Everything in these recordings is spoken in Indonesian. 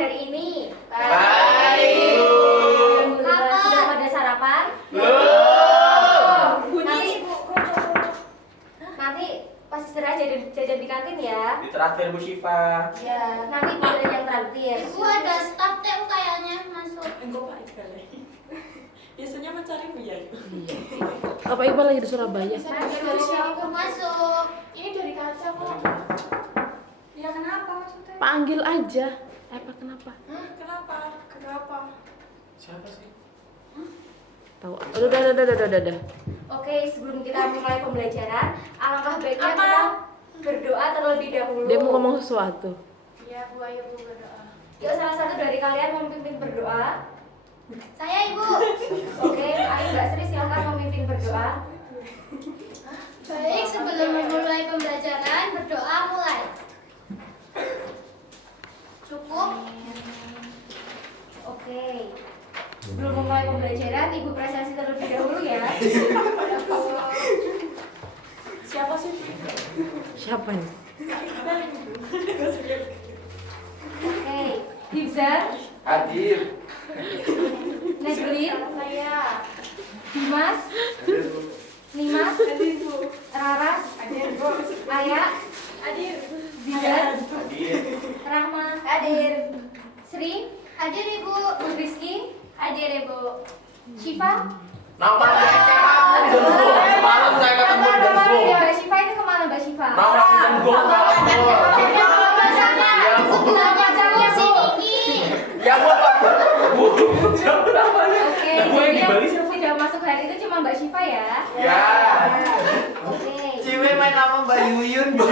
hari ini? Baik. Sudah pada sarapan? Belum. Nanti pas istirahat jajan di kantin ya. Ditraktir Bu Syifa. Ya, nanti boleh yang traktir. Ibu ada staf TU kayaknya masuk. Enggak Pak Iqbal. Biasanya mencari Bu ya. Apa Iqbal lagi di Surabaya? Masuk. Ini dari kaca kok. Ya kenapa maksudnya? Panggil aja. Apa kenapa? Hah? Kenapa? Kenapa? Siapa sih? Tahu. Udah. Oke, sebelum kita mulai pembelajaran, alangkah baiknya Apa? kita berdoa terlebih dahulu. Dia mau ngomong sesuatu. Iya Bu, ayo Bu berdoa. Yuk, salah satu dari kalian memimpin berdoa. Saya Ibu. Oke, ayo Mbak Sri silakan memimpin berdoa. Baik, sebelum memulai pembelajaran, berdoa mulai. Cukup. Oke. Sebelum memulai pembelajaran, Ibu presentasi terlebih dahulu ya. Siapa sih? Siapa nih? Oke. Hifzar, Hadir. Najlin, Saya. Dimas, Nimas, Raras, Aya, Zidan, Hadir. Rahma, hadir. Sri, Hadir Ibu. Rizky, hadir Ibu. Syifa, Nampak sehat. Semalam saya ketemu di Gembong. ya Mbak Syifa ini kemana Mbak Syifa? Nampak di Gembong malam Bu. Ya Bu. Sebelah pacarnya si Niki. Ya Bu. Bu. Siapa namanya? Oke, Bu yang jadi di yang Bali siapa? sudah masuk hari itu cuma Mbak Syifa ya? Ya. Oke. Ciwe main nama Mbak Yuyun, Bu.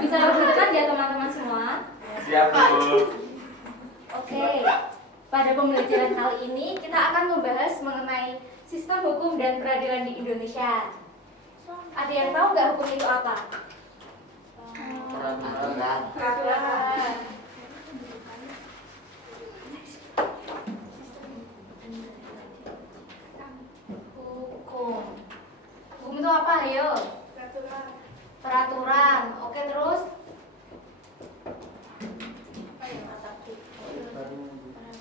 Bisa lebih dekat ya teman-teman semua? Siap Bu. Oke. Pada pembelajaran kali ini kita akan membahas mengenai sistem hukum dan peradilan di Indonesia. Ada yang tahu nggak hukum itu apa? Peraturan. Hukum. Hukum itu apa? Ayo. Peraturan. Oke, terus?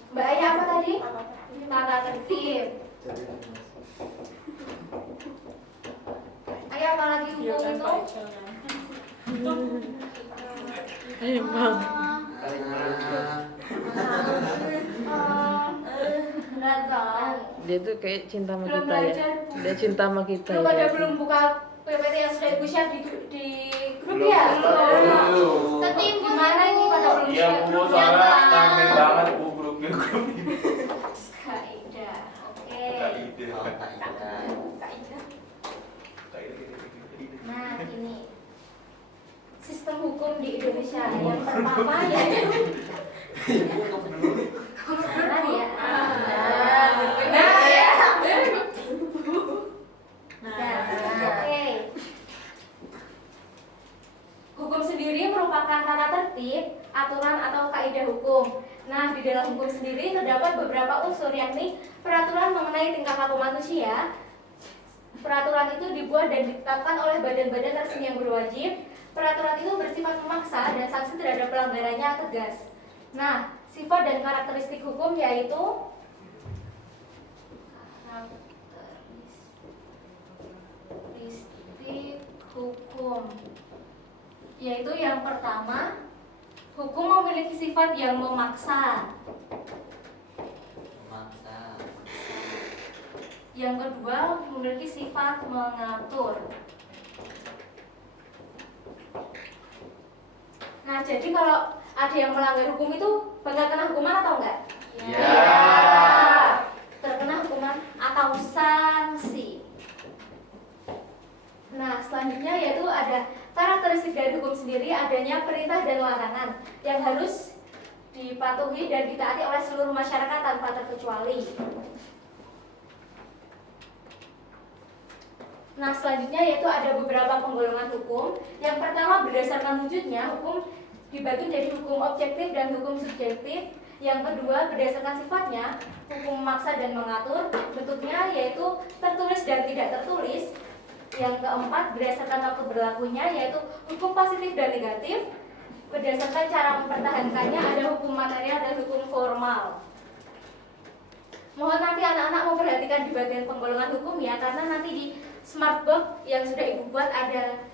Mbak Aya apa tadi? Tata tertib. Ayo apa lagi Iya hukum kan itu? Pak Iqbal. Emang. Nggak tahu. Dia tuh kayak cinta sama Belum kita ya. belajar. Dia cinta sama kita Belum ya. pada belum buka PPT yang sudah Ibu share di grup ya? Belum. Ketimbun Gimana ini pada belum Iya share? Bu, soalnya rame banget Bu grupnya grup ini. Kaidah. Oke. Kak Ida. Kaidah. Nah, ini sistem hukum di Indonesia yang pertama yaitu benar ya? Benar ya? Oke. Hukum sendiri merupakan tata tertib, aturan atau kaidah hukum. Nah, di dalam hukum sendiri terdapat beberapa unsur, yakni peraturan mengenai tingkah laku manusia. Peraturan itu dibuat dan ditetapkan oleh badan-badan resmi yang berwajib. Peraturan itu bersifat memaksa dan sanksi terhadap pelanggarannya tegas. Nah, sifat dan karakteristik hukum yaitu karakteristik hukum, yaitu yang pertama, hukum memiliki sifat yang memaksa. Yang kedua, memiliki sifat mengatur. Nah, jadi kalau ada yang melanggar hukum itu bakal kena hukuman atau enggak? Ya. Terkena hukuman atau sanksi. Nah, selanjutnya yaitu ada karakteristik dari hukum sendiri, adanya perintah dan larangan yang harus dipatuhi dan ditaati oleh seluruh masyarakat tanpa terkecuali. Nah, selanjutnya yaitu ada beberapa penggolongan hukum. Yang pertama, berdasarkan wujudnya, hukum dibagi jadi hukum objektif dan hukum subjektif. Yang kedua, berdasarkan sifatnya, hukum memaksa dan mengatur. Bentuknya yaitu tertulis dan tidak tertulis. Yang keempat, berdasarkan waktu berlakunya, yaitu hukum positif dan negatif. berdasarkan cara mempertahankannya ada hukum material dan hukum formal. Mohon nanti anak-anak memperhatikan di bagian penggolongan hukum ya, karena nanti di smartboard yang sudah ibu buat ada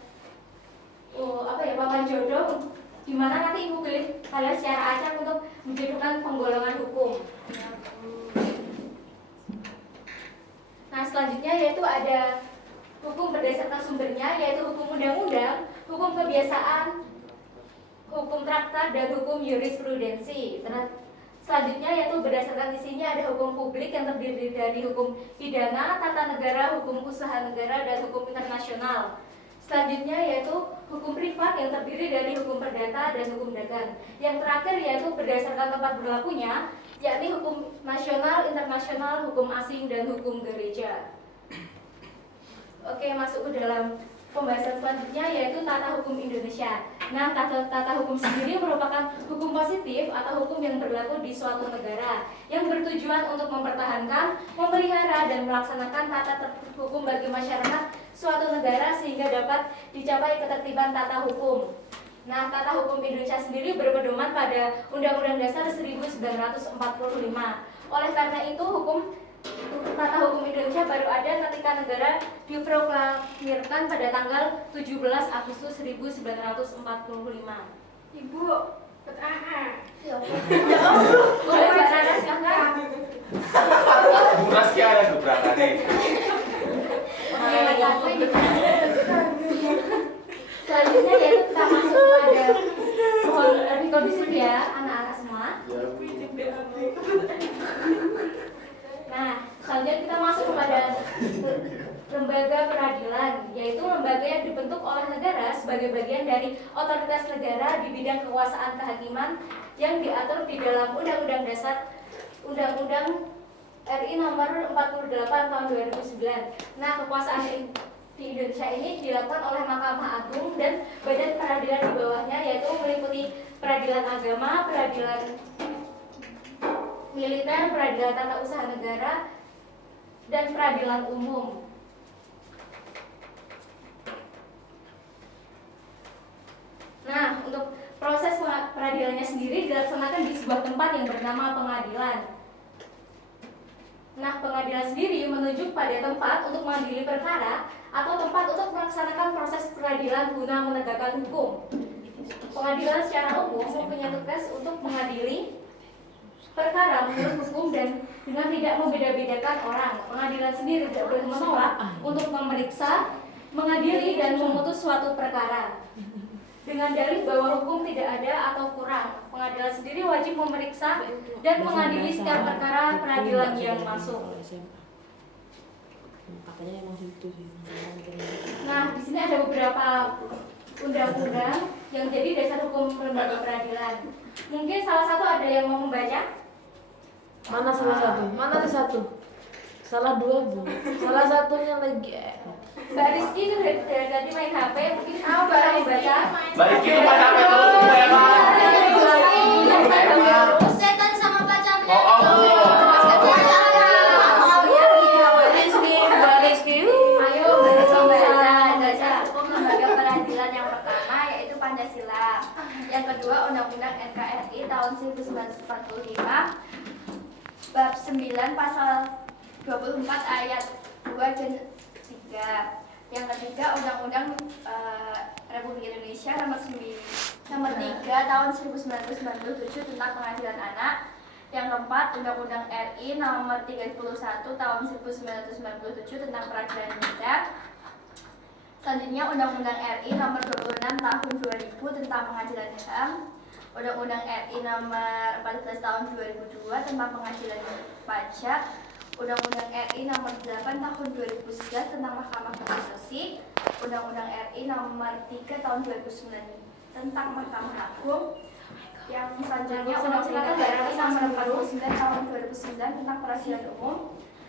papan jodoh, di mana nanti ibu pilih kalian secara acak untuk menjodohkan penggolongan hukum. Nah selanjutnya yaitu ada hukum berdasarkan sumbernya, yaitu hukum undang-undang, hukum kebiasaan, hukum traktat, dan hukum jurisprudensi. Selanjutnya yaitu berdasarkan isinya ada hukum publik yang terdiri dari hukum pidana, tata negara, hukum usaha negara, dan hukum internasional. Selanjutnya yaitu hukum privat yang terdiri dari hukum perdata dan hukum dagang. Yang terakhir yaitu berdasarkan tempat berlakunya, yakni hukum nasional, internasional, hukum asing, dan hukum gereja. Oke, masuk ke dalam pembahasan selanjutnya yaitu tata hukum Indonesia. Nah, tata hukum sendiri merupakan hukum positif atau hukum yang berlaku di suatu negara yang bertujuan untuk mempertahankan, memelihara, dan melaksanakan tata hukum bagi masyarakat suatu negara sehingga dapat dicapai ketertiban tata hukum. Nah, tata hukum Indonesia sendiri berpedoman pada Undang-Undang Dasar 1945. Oleh karena itu, tata hukum Indonesia baru ada ketika negara diproklamirkan pada tanggal 17 Agustus 1945. Ibu, Boleh Mbak Nana silahkan. Buras ki ada gebrakan nih. Selanjutnya yaitu kita masuk pada mohon lebih kondusif ya anak-anak semua. Nah, selanjutnya kita masuk kepada lembaga peradilan, yaitu lembaga yang dibentuk oleh negara sebagai bagian dari otoritas negara di bidang kekuasaan kehakiman yang diatur di dalam Undang-Undang Dasar Undang-Undang RI nomor 48 tahun 2009. Nah, kekuasaan di Indonesia ini dilakukan oleh Mahkamah Agung dan badan peradilan di bawahnya, yaitu meliputi peradilan agama, peradilan militer, peradilan tata usaha negara, dan peradilan umum. Nah, untuk proses peradilannya sendiri dilaksanakan di sebuah tempat yang bernama pengadilan. Nah, pengadilan sendiri menunjuk pada tempat untuk mengadili perkara atau tempat untuk melaksanakan proses peradilan guna menegakkan hukum. Pengadilan secara umum mempunyai tugas untuk mengadili perkara menurut hukum dan dengan tidak membeda-bedakan orang. Pengadilan sendiri tidak boleh menolak untuk memeriksa, mengadili, dan memutus suatu perkara dengan dalih bahwa hukum tidak ada atau kurang. Pengadilan sendiri wajib memeriksa dan mengadili setiap perkara peradilan yang masuk. Nah, di sini ada beberapa undang-undang yang jadi dasar hukum lembaga peradilan. Mungkin salah satu ada yang mau membaca? Mana salah satu? Mana ada satu? Salah dua, Bu. Salah satunya lagi. Mbak Rizky itu dari tadi main HP, mungkin kamu bisa membaca. Mbak Rizky itu main HP terus semua ya, Pak. Setan sama pacarnya. Ayo baca. Hukum lembaga peradilan yang pertama yaitu Pancasila. Yang kedua Undang-Undang NKRI tahun 1945 bab 9 pasal 24 ayat 2 dan 3. Yang ketiga Undang-Undang Republik Indonesia nomor 3 tahun 1997 tentang pengadilan anak. Yang keempat Undang-Undang RI nomor 31 tahun 1997 tentang peradilan militer. Selanjutnya Undang-Undang RI nomor 26 tahun 2000 tentang pengadilan HAM. Undang-Undang RI nomor 14 tahun 2002 tentang pengadilan pajak. Undang-Undang RI nomor 8 tahun 2011 tentang Mahkamah Konstitusi. Undang-Undang RI nomor 3 tahun 2009 tentang Mahkamah Agung. Yang selanjutnya Undang-Undang RI nomor 49 tahun 2009 tentang Peradilan Umum.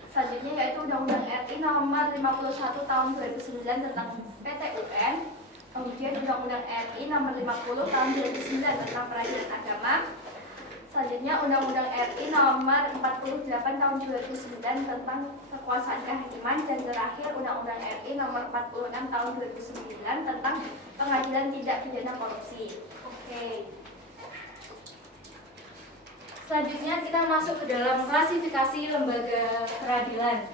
Selanjutnya yaitu Undang-Undang RI nomor 51 tahun 2009 tentang PT UN. Kemudian Undang-Undang RI nomor 50 tahun 2009 tentang Peradilan Agama. Selanjutnya Undang-Undang RI nomor 48 tahun 2009 tentang kekuasaan kehakiman. Dan terakhir Undang-Undang RI nomor 46 tahun 2009 tentang pengadilan tindak pidana korupsi. Oke. Selanjutnya kita masuk ke dalam klasifikasi lembaga peradilan.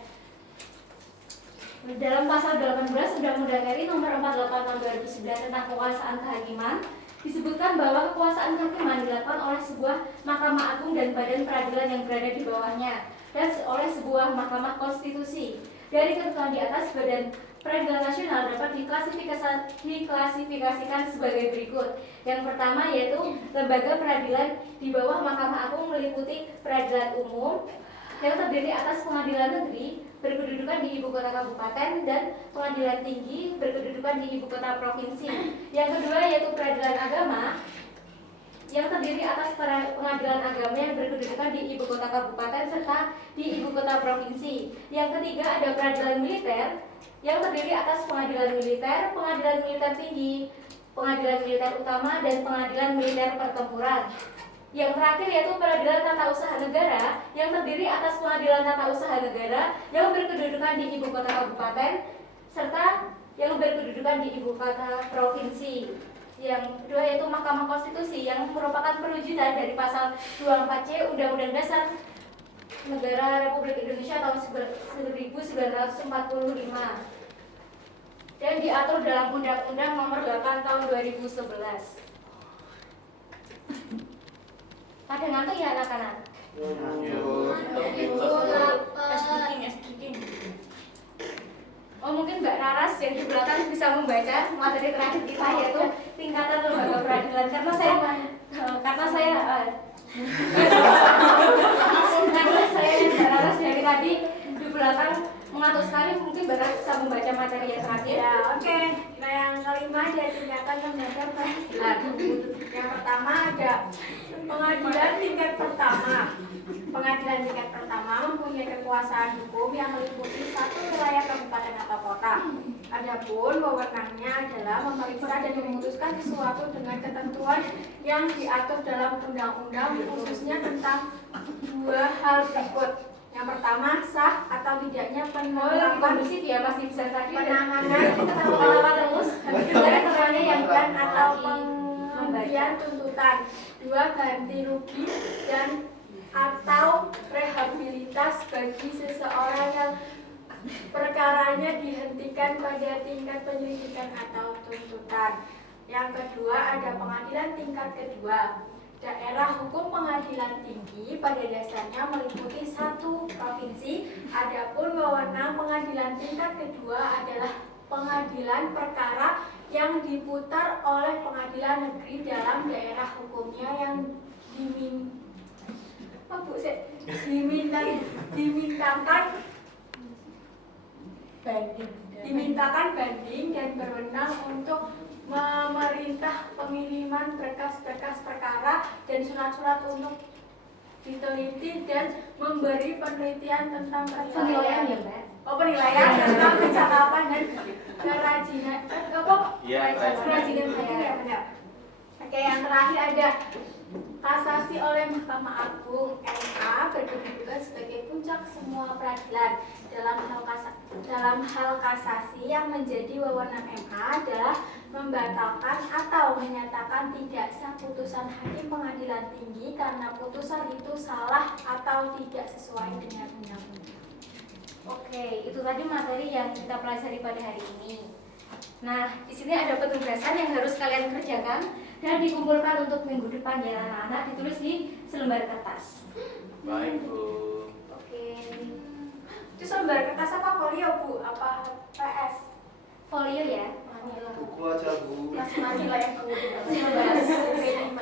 Dalam pasal 18 Undang-Undang RI Nomor 48 Tahun 2009 tentang kekuasaan kehakiman disebutkan bahwa kekuasaan kehakiman dilakukan oleh sebuah Mahkamah Agung dan badan peradilan yang berada di bawahnya dan oleh sebuah Mahkamah Konstitusi. Dari ketentuan di atas, Badan Peradilan Nasional dapat diklasifikasikan sebagai berikut. Yang pertama yaitu lembaga peradilan di bawah Mahkamah Agung meliputi peradilan umum yang terdiri atas pengadilan negeri berkedudukan di ibu kota kabupaten dan pengadilan tinggi berkedudukan di ibu kota provinsi. Yang kedua yaitu peradilan agama yang terdiri atas pengadilan agama yang berkedudukan di ibu kota kabupaten serta di ibu kota provinsi. Yang ketiga ada peradilan militer yang terdiri atas pengadilan militer, pengadilan militer tinggi, pengadilan militer utama dan pengadilan militer pertempuran. Yang terakhir yaitu peradilan tata usaha negara yang terdiri atas pengadilan tata usaha negara yang berkedudukan di ibu kota kabupaten serta yang berkedudukan di ibu kota provinsi. Yang kedua yaitu Mahkamah Konstitusi yang merupakan perwujudan dari pasal 24C Undang-Undang Dasar Negara Republik Indonesia tahun 1945 dan diatur dalam Undang-Undang Nomor 8 Tahun 2011. Pada ngantuk ya anak-anak? Oh mungkin Mbak Raras yang di belakang bisa membaca materi terakhir kita yaitu tingkatan lembaga peradilan karena saya Mbak Raras dari tadi di belakang mengatur sekali mungkin Mbak Raras bisa membaca materi yang terakhir. Ya, oke. Nah, yang kelima ada tingkatan lembaga peradilan. Yang pertama ada pengadilan tingkat pertama. Pengadilan tingkat pertama mempunyai kekuasaan hukum yang meliputi satu wilayah kabupaten atau kota. Adapun wewenangnya adalah memeriksa dan memutuskan sesuatu dengan ketentuan yang diatur dalam undang-undang khususnya tentang dua hal berikut. Yang pertama, sah atau tidaknya penangguhan Kondusif ya masih bisa tadi penanganan ketawa terus yang atau penghentian tuntutan. Dua, ganti rugi dan atau rehabilitas bagi seseorang yang perkaranya dihentikan pada tingkat penyelidikan atau tuntutan. Yang kedua ada pengadilan tingkat kedua. Daerah hukum pengadilan tinggi pada dasarnya meliputi satu provinsi. Adapun wewenang pengadilan tingkat kedua adalah pengadilan perkara yang diputar oleh pengadilan negeri dalam daerah hukumnya yang dimintakan banding dan berwenang untuk memerintah pengiriman berkas-berkas perkara dan surat-surat untuk diteliti dan memberi penelitian tentang penilaian ya Mbak? penilaian tentang kecakapan dan kerajinan kerajinan ya benar. Oke, yang terakhir ada kasasi oleh Mahkamah Agung MK berkedudukan sebagai puncak semua peradilan. Dalam hal kasasi yang menjadi wewenang MK adalah membatalkan atau menyatakan tidak sah putusan hakim pengadilan tinggi karena putusan itu salah atau tidak sesuai dengan undang-undang. Oke, itu tadi materi yang kita pelajari pada hari ini. Nah, di sini ada penugasan yang harus kalian kerjakan dan dikumpulkan untuk minggu depan ya anak-anak, ditulis di selembar kertas. Baik, Bu. Oke. Itu selembar kertas apa folio, Bu? Apa PS? Folio ya. Buku aja, Bu. Masing-masing lah yang Selembar.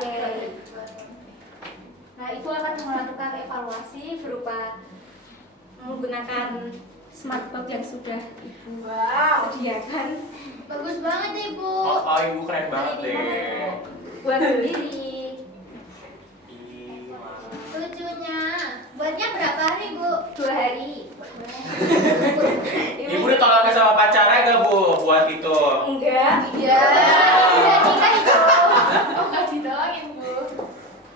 Oke. Nah, itu akan melakukan evaluasi berupa menggunakan smartboard yang sudah Ibu sediakan. Bagus banget Ibu. Oh, Ibu keren banget deh. Buat sendiri. Lucunya. Buatnya berapa hari Bu? 2 hari. Ibu ditolongin sama pacarnya gak, Bu, buat itu? Enggak. Iya. Udah nikah Ibu. Oh, nggak ditolongin, Bu.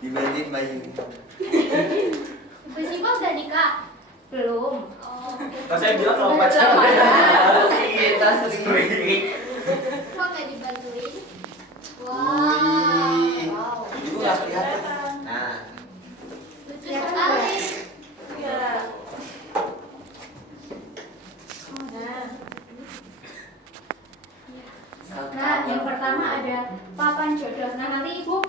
Dibanding Bayu. Bu Siva udah nikah? Belum. Oh. Kan saya bilang sama pacarnya. Kita sering. Kok nggak dibantuin? Wow. lah kelihatan. Nah, Lucu sekali. Nah, yang pertama ada papan jodoh. Nah, nanti Ibu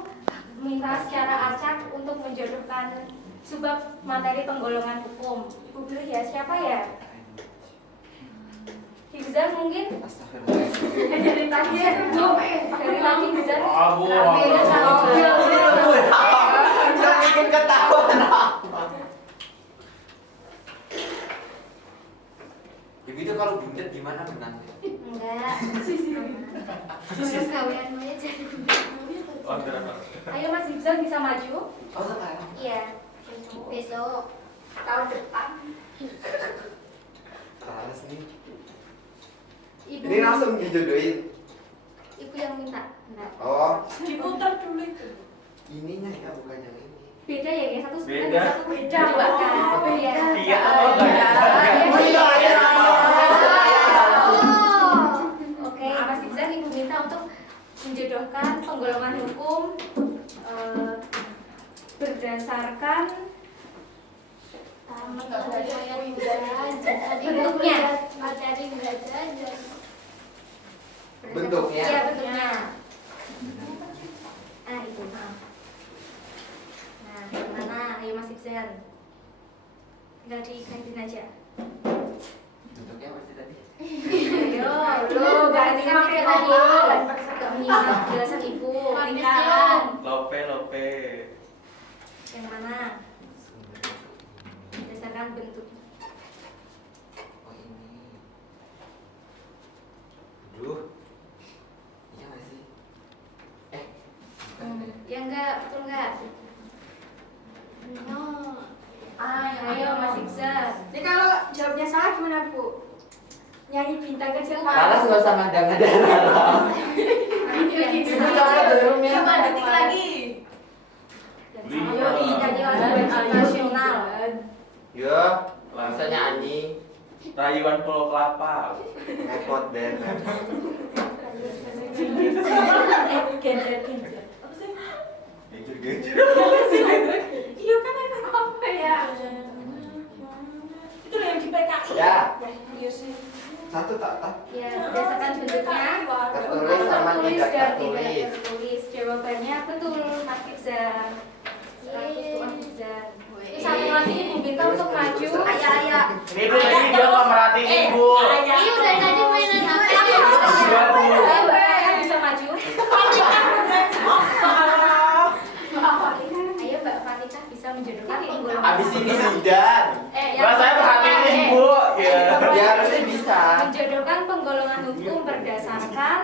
minta secara acak untuk menjodohkan sebab materi penggolongan hukum. Ibu pilih ya, siapa ya? Hifzan mungkin? astagfirullah. Dari tadi ya, Bu. Dari tadi Hifzan. Abu. Udah bikin ketawa kenapa? Ibu itu kalau bundet gimana benang? Enggak. Terus kalian aja. Oh, enggak. Ayo Mas Hifzan bisa maju? Oh sekarang. Iya. Besok Tahun depan. Laras nih. Ibu. Ini langsung dijodohin. Ibu yang minta. Enggak. Oh, Diputar dulu itu. ininya ya bukan yang ini. Beda ya, yang satu sebenarnya Beda. satu beda Mbak, kan? Beda. Iya, oh, Beda. enggak. Oke, Mas Hifzan Ibu minta untuk menjodohkan penggolongan hukum berdasarkan bentuknya. Materi enggak jajan. Bentuknya? Iya, bentuknya. Ah, itu, maaf. Nah, yang mana? Ayo Mas Hifzan. Tinggal digantiin aja. Bentuknya pasti tadi. Ayo, lu ganti kan pakai tadi. Gak menyimak penjelasan Ibu. Lingkaran. Lope. Yang mana? Berdasarkan bentuk. Oh ini. Aduh. Iya nggak sih? Ya enggak, betul enggak? No. Ayo Mas Hifzan. Ini kalau jawabnya salah gimana Bu? Nyanyi bintang kecil. Laras nggak usah ngada-ngada Laras. Itu cocok dari rumah. 5 detik lagi. Ayo nyanyi lagu wajib nasional. Yo, bisa nyanyi. Rayuan Pulau Kelapa. Repot deh. Genjer. Gejer-gejer. Iya kan enak apa ya? Itu yang di PKI. Ya. Iya sih. Satu tak. Ya, berdasarkan bentuknya. Tertulis sama Tertulis tidak dan tertulis. tidak tertulis. Jawabannya betul Mas Hifzan. 100 untuk Mas Hifzan. Ini satu lagi Ibu minta untuk maju. Ayah. Ini Ibu tadi dia nggak merhatiin Ibu. Iya udah tadi mainan apa? Iya, Bu. Ayo Mbak Kaya bisa maju. Ayo Mbak Fatika bisa menjodohkan penggolongan. Abis ini sidang. Mbak, saya perhatiin Ibu. Ya. Ya harusnya bisa. Menjodohkan penggolongan hukum berdasarkan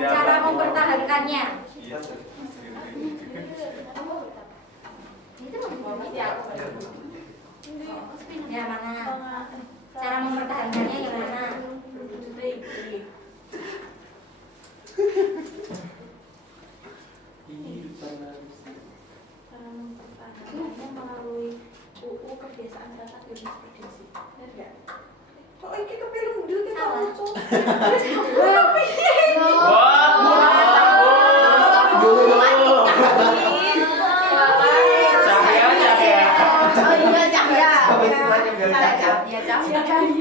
cara mempertahankannya. Iya. Ya mana? Cara mempertahankannya yang mana? Cara mempertahankannya melalui UU kebiasaan data jurisprudensi. Benar nggak? Kok ini kepilih mundur kita Salah. lucu?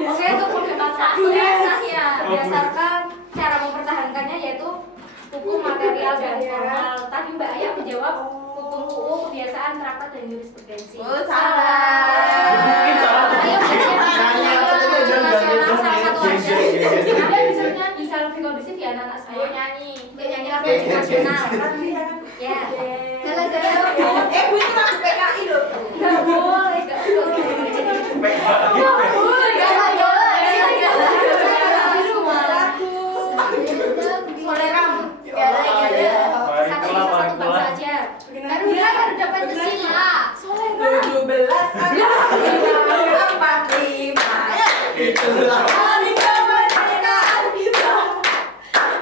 Oke, untuk pendapat saya berdasarkan cara mempertahankannya yaitu hukum material dan formal. Tadi Mbak Ayah menjawab hukum UU kebiasaan traktat dan jurisprudensi. Oh, salah. Mungkin salah. Ayo nasional salah satu aja. Ada bisa lebih kondusif ya anak-anak semua. Nyanyi. Nyanyi lagu wajib nasional. Ya. Jalan-jalan. Bu itu lagu PKI loh. Nggak boleh, nggak boleh. Soleram. Baru dapat Pancasila. Itulah. Hari kemerdekaan kita.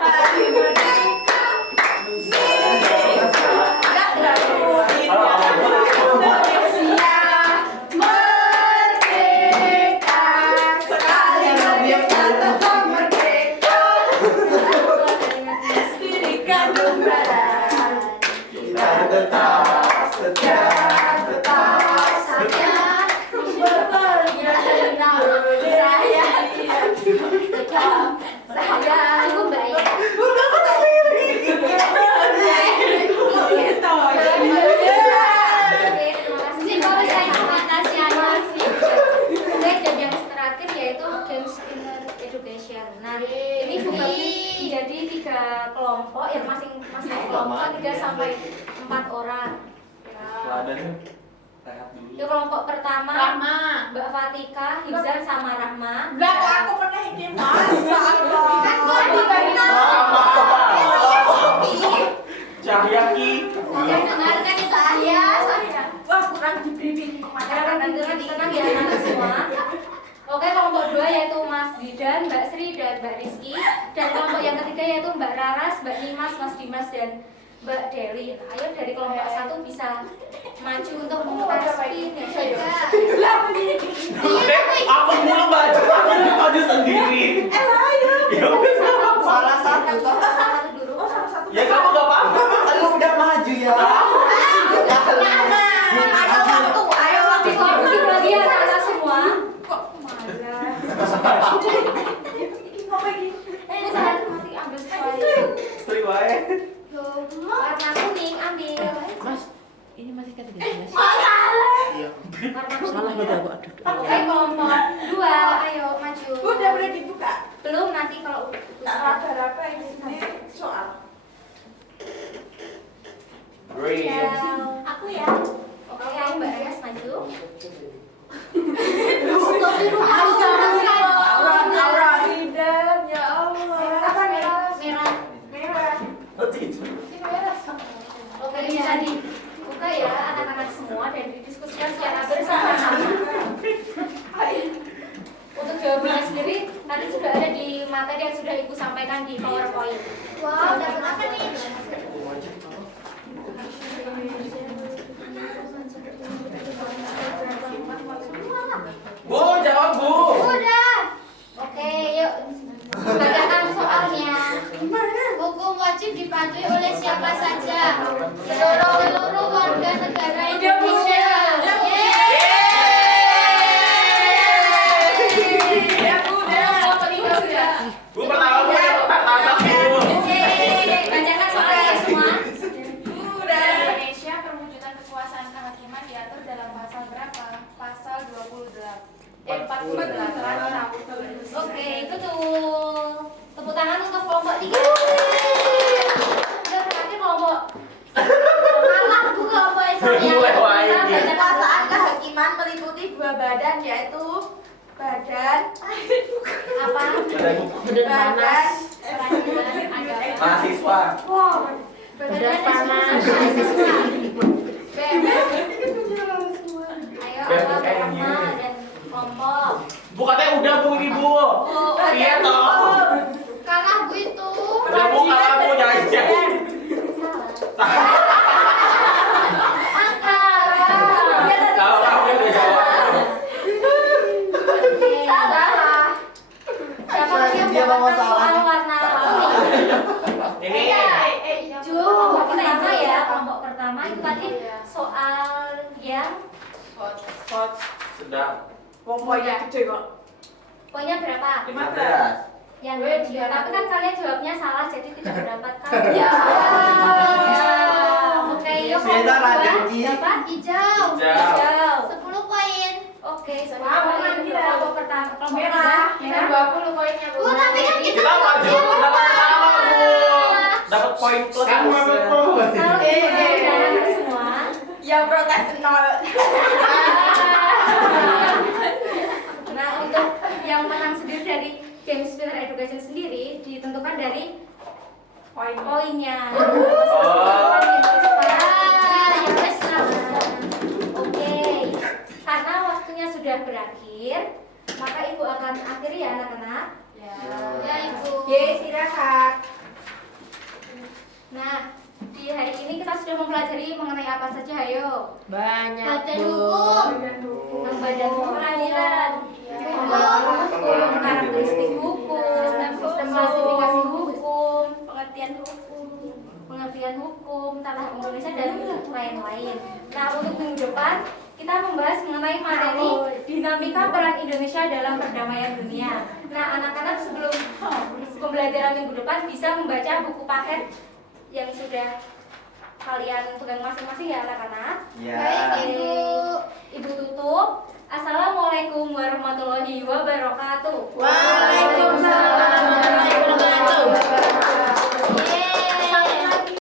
Hari merdeka. Bandung Barat. Kita tetap setia, tetap setia. Cukup Mbak ya. Oke, dan yang terakhir yaitu Games Inner Education. Nah, ini dibagi menjadi 3 kelompok yang masing-masing kelompok 3 sampai 4 orang. Itu kelompok pertama Mbak Fatika, Hizan sama Rahma. Lah kok aku pernah ini masa Kan gua dibagi Cahaya Ki. yang dengarkan saya. Wah kurang di briefing Masyarakat tenang ya anak semua. Oke, kelompok 2 yaitu Mas Didan, Mbak Sri, dan Mbak Rizky. Dan kelompok yang ketiga yaitu Mbak Raras, Mbak Nimas, Mas Dimas, dan Mbak Deli. Nah, ayo dari kelompok 1 bisa maju untuk memutar spin ya. Aku mulu maju, aku maju sendiri. Ya udah. Salah satu toh. Satu dulu. Ya kamu gak apa-apa. Kan lu udah maju ya. Ada waktu, ayo waktu. Musik lagi ya anak semua. Kok malah Masih ambil sesuatu. Stri wae. Warna kuning ambil. Mas, ini masih ketiga jelas. Warna kuning. Salah berarti aku aduh. Oke, kelompok 2, ayo maju. udah boleh dibuka. Belum, nanti kalau Ada berapa ini soal? Green. aku ya. Oke, ayo Mbak Res maju. Aura Ridam, ya Allah. Apa nih? Merah. Merah. Oke, bisa dibuka ya anak-anak semua dan didiskusikan secara bersama-sama. Untuk jawabannya sendiri nanti sudah ada di materi yang sudah Ibu sampaikan di PowerPoint. Wow, dapat apa nih? Bu, jawab Bu. Udah. Oke, yuk. Bacakan soalnya. Hukum wajib dipatuhi oleh siapa saja? Seluruh warga negara Indonesia. Bu pertama Bu pertama Bu. Bacakan soalnya semua. Indonesia perwujudan kekuasaan kehakiman diatur dalam pasal berapa? Pasal 48. Oke, betul. Tepuk tangan untuk kelompok 3. Dan terakhir kelompok Kalah Bu kelompok saya. Mulai wae. Kekuasaan kehakiman meliputi 2 badan yaitu badan apa? Badan panas. Peradilan agama. Mahasiswa. Badan panas. Ayo apa Rahma dan kelompok. Bu katanya udah Bu ini Bu. Iya toh. Kalah Bu itu. Udah Bu kalah Bu jangan jangan. Kalau kamu udah jawab. Siapa lagi yang Dia mau mendapatkan salah. soal warna kuning? Ini. Kelompok pertama ya, kelompok pertama itu tadi soal yang Sedang. Pokoknya gede kok. poinnya berapa? 15. Yang ketiga. Tapi kan kalian jawabnya salah jadi tidak mendapatkan. Ya. Oke, yuk Sebentar, kelompok ada dua. Ki. Dapat Hijau. hijau. 10 poin. Oke, Sama, poin nanti untuk dah. kelompok pertama, kelompok Merah. tiga. Kita 20 poinnya Bu. Bu, tapi kan kita Kita maju dapat sama Bu. Dapat poin plus. Kamu dapat poin. Kalau saudara semua, Yang protes 0. nah untuk yang menang sendiri dari Games Spinner Education sendiri ditentukan dari poinnya. ya wes lah. Oke, karena waktunya sudah berakhir, maka Ibu akan akhiri ya anak-anak. Ya Ibu. Ye, istirahat. Nah, di hari ini kita sudah mempelajari mengenai apa saja, ayo. Banyak, Badan Bu. hukum. Tentang badan peradilan, hukum, karakteristik hukum, sistem klasifikasi hukum, Pengertian hukum. Indonesia dan lain-lain. Nah, untuk minggu depan kita membahas mengenai materi dinamika peran Indonesia dalam perdamaian dunia. Nah, anak-anak sebelum pembelajaran minggu depan bisa membaca buku paket yang sudah kalian pegang masing-masing ya anak-anak. Ya.